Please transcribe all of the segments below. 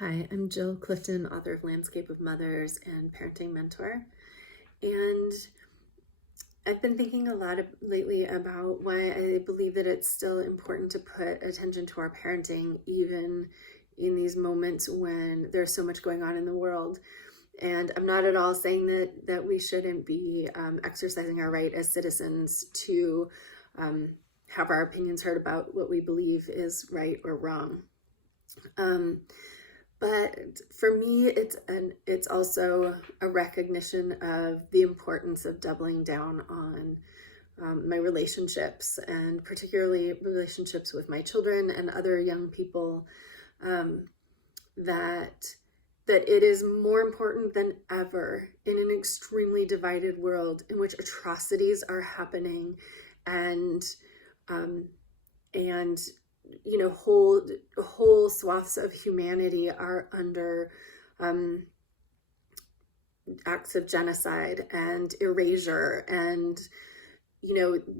Hi, I'm Jill Clifton, author of Landscape of Mothers and parenting mentor. And I've been thinking a lot lately about why I believe that it's still important to put attention to our parenting, even in these moments when there's so much going on in the world. And I'm not at all saying that we shouldn't be exercising our right as citizens to have our opinions heard about what we believe is right or wrong. But for me, it's also a recognition of the importance of doubling down on my relationships, and particularly relationships with my children and other young people. That it is more important than ever in an extremely divided world in which atrocities are happening, and and whole swaths of humanity are under acts of genocide and erasure. And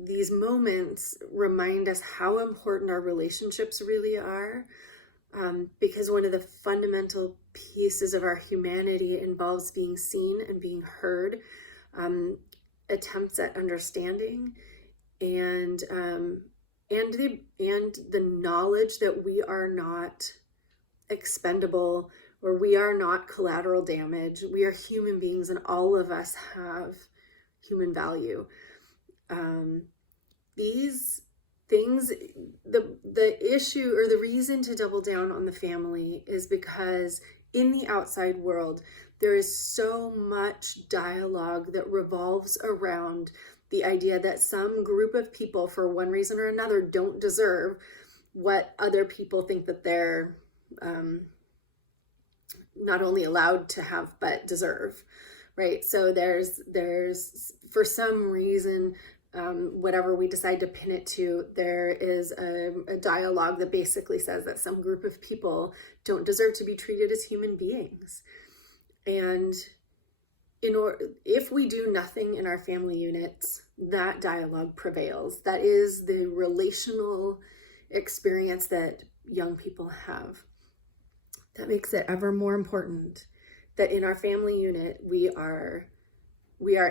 these moments remind us how important our relationships really are, because one of the fundamental pieces of our humanity involves being seen and being heard, attempts at understanding, and the knowledge that we are not expendable, or we are not collateral damage. We are human beings, and all of us have human value. These things, the issue or the reason to double down on the family is because in the outside world, there is so much dialogue that revolves around the idea that some group of people, for one reason or another, don't deserve what other people think that they're not only allowed to have, but deserve, right? So there's for some reason, whatever we decide to pin it to, there is a dialogue that basically says that some group of people don't deserve to be treated as human beings. And if we do nothing in our family units, that dialogue prevails. That is the relational experience that young people have. That makes it ever more important that in our family unit, we are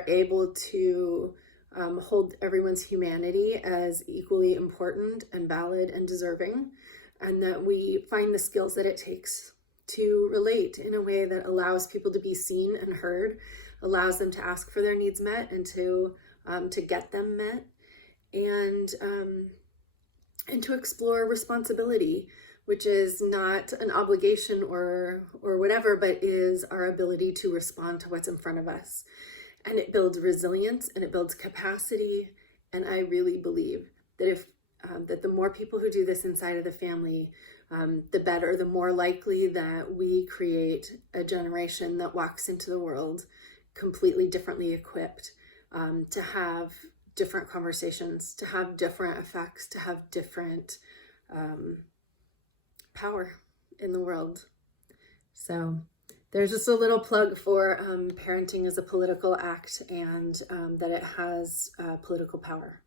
able to hold everyone's humanity as equally important and valid and deserving, and that we find the skills that it takes to relate in a way that allows people to be seen and heard, allows them to ask for their needs met and to get them met, and to explore responsibility, which is not an obligation or whatever, but is our ability to respond to what's in front of us. And it builds resilience and it builds capacity. And I really believe that that the more people who do this inside of the family, the better, the more likely that we create a generation that walks into the world completely differently equipped, to have different conversations, to have different effects, to have different power in the world. So there's just a little plug for parenting as a political act, and that it has political power.